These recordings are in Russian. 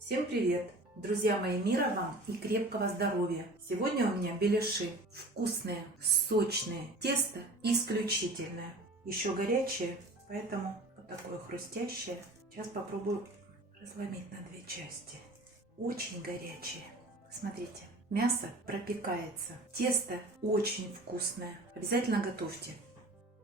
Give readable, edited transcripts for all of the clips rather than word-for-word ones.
Всем привет! Друзья мои, мира вам и крепкого здоровья! Сегодня у меня беляши. Вкусные, сочные, тесто исключительное. Еще горячее, поэтому вот такое хрустящее. Сейчас попробую разломить на две части. Очень горячее. Смотрите, мясо пропекается. Тесто очень вкусное. Обязательно готовьте.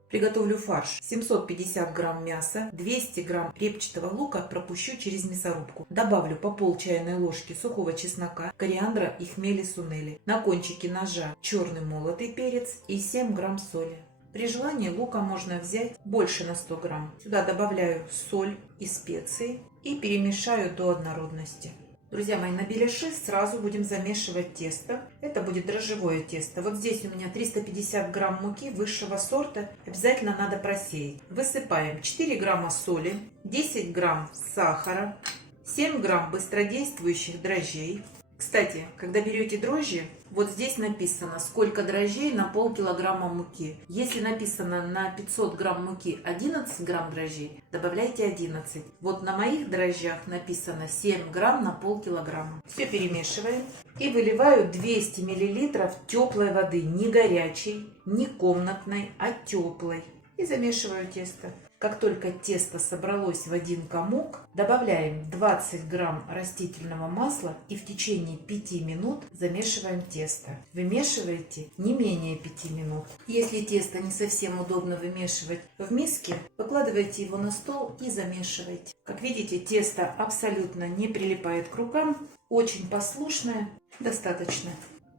Приготовлю фарш. 750 грамм мяса, 200 грамм репчатого лука пропущу через мясорубку. Добавлю по пол чайной ложки сухого чеснока, кориандра и хмели сунели. На кончике ножа черный молотый перец и 7 грамм соли. При желании лука можно взять больше на 100 грамм. Сюда добавляю соль и специи и перемешаю до однородности. Друзья мои, на беляши сразу будем замешивать тесто. Это будет дрожжевое тесто. Вот здесь у меня 350 грамм муки высшего сорта. Обязательно надо просеять. Высыпаем 4 грамма соли, 10 грамм сахара, 7 грамм быстродействующих дрожжей. Кстати, когда берете дрожжи, вот здесь написано, сколько дрожжей на полкилограмма муки. Если написано на 500 грамм муки 11 грамм дрожжей, добавляйте 11. Вот на моих дрожжах написано 7 грамм на полкилограмма. Все перемешиваем и выливаю 200 миллилитров теплой воды, не горячей, не комнатной, а теплой. И замешиваю тесто. Как только тесто собралось в один комок, добавляем 20 грамм растительного масла и в течение 5 минут замешиваем тесто. Вымешивайте не менее 5 минут. Если тесто не совсем удобно вымешивать в миске, выкладывайте его на стол и замешивайте. Как видите, тесто абсолютно не прилипает к рукам, очень послушное, достаточно.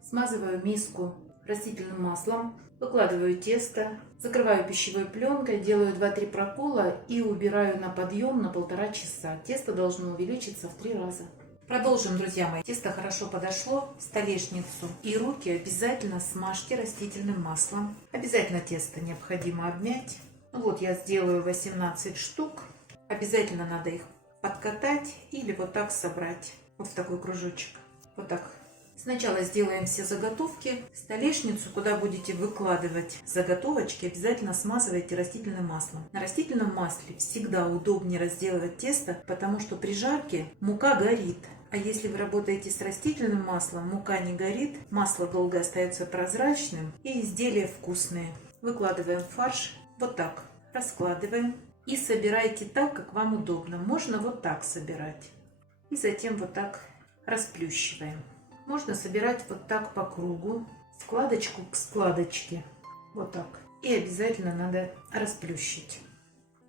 Смазываю миску растительным маслом. Выкладываю тесто, закрываю пищевой пленкой, делаю 2-3 прокола и убираю на подъем на 1,5 часа. Тесто должно увеличиться в 3 раза. Продолжим, друзья мои. Тесто хорошо подошло, столешницу и руки обязательно смажьте растительным маслом. Обязательно тесто необходимо обмять. Вот я сделаю 18 штук. Обязательно надо их подкатать или вот так собрать. Вот в такой кружочек. Вот так. Сначала сделаем все заготовки. Столешницу, куда будете выкладывать заготовочки, обязательно смазывайте растительным маслом. На растительном масле всегда удобнее разделывать тесто, потому что при жарке мука горит. А если вы работаете с растительным маслом, мука не горит, масло долго остается прозрачным и изделия вкусные. Выкладываем фарш вот так, раскладываем и собирайте так, как вам удобно. Можно вот так собирать и затем вот так расплющиваем. Можно собирать вот так по кругу, складочку к складочке, вот так. И обязательно надо расплющить.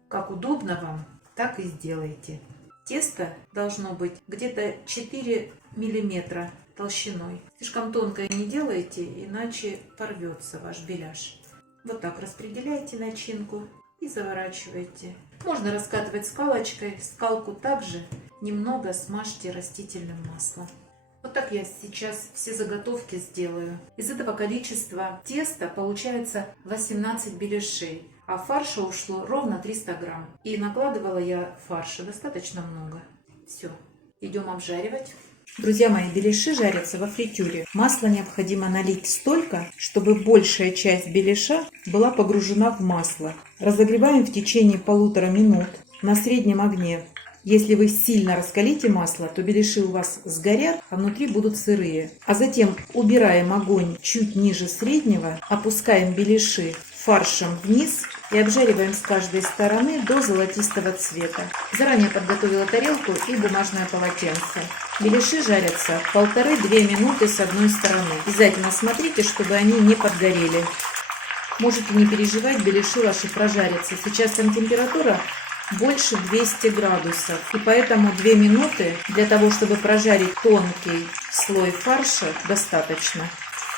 Как удобно вам, так и сделайте. Тесто должно быть где-то 4 миллиметра толщиной. Слишком тонкое не делайте, иначе порвется ваш беляш. Вот так распределяйте начинку и заворачивайте. Можно раскатывать скалочкой. Скалку также немного смажьте растительным маслом. Вот так я сейчас все заготовки сделаю. Из этого количества теста получается 18 беляшей, а фарша ушло ровно 300 грамм. И накладывала я фарша достаточно много. Все, идем обжаривать. Друзья мои, беляши жарятся во фритюре. Масло необходимо налить столько, чтобы большая часть беляша была погружена в масло. Разогреваем в течение 1,5 минут на среднем огне. Если вы сильно раскалите масло, то беляши у вас сгорят, а внутри будут сырые. А затем убираем огонь чуть ниже среднего, опускаем беляши фаршем вниз и обжариваем с каждой стороны до золотистого цвета. Заранее подготовила тарелку и бумажное полотенце. Беляши жарятся 1,5-2 минуты с одной стороны. Обязательно смотрите, чтобы они не подгорели. Можете не переживать, беляши ваши прожарятся. Сейчас там температура больше 200 градусов. И поэтому 2 минуты для того, чтобы прожарить тонкий слой фарша, достаточно.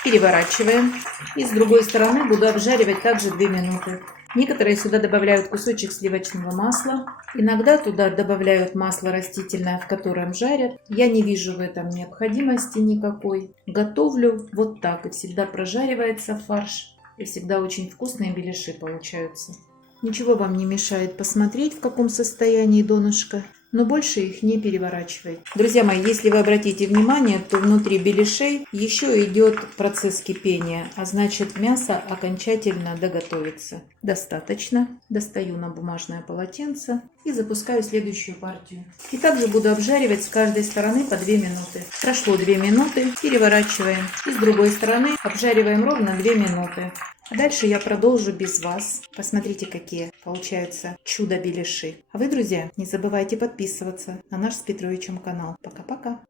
Переворачиваем. И с другой стороны буду обжаривать также 2 минуты. Некоторые сюда добавляют кусочек сливочного масла. Иногда туда добавляют масло растительное, в котором жарят. Я не вижу в этом необходимости никакой. Готовлю вот так. И всегда прожаривается фарш. И всегда очень вкусные беляши получаются. Ничего вам не мешает посмотреть, в каком состоянии донышко. но больше их не переворачивайте. Друзья мои, если вы обратите внимание, то внутри беляшей еще идет процесс кипения, а значит мясо окончательно доготовится. Достаточно. Достаю на бумажное полотенце и запускаю следующую партию. И также буду обжаривать с каждой стороны по 2 минуты. Прошло 2 минуты, переворачиваем. И с другой стороны обжариваем ровно 2 минуты. А дальше я продолжу без вас. Посмотрите, какие получаются чудо-беляши. А вы, друзья, не забывайте подписываться на наш с Петровичем канал. Пока-пока.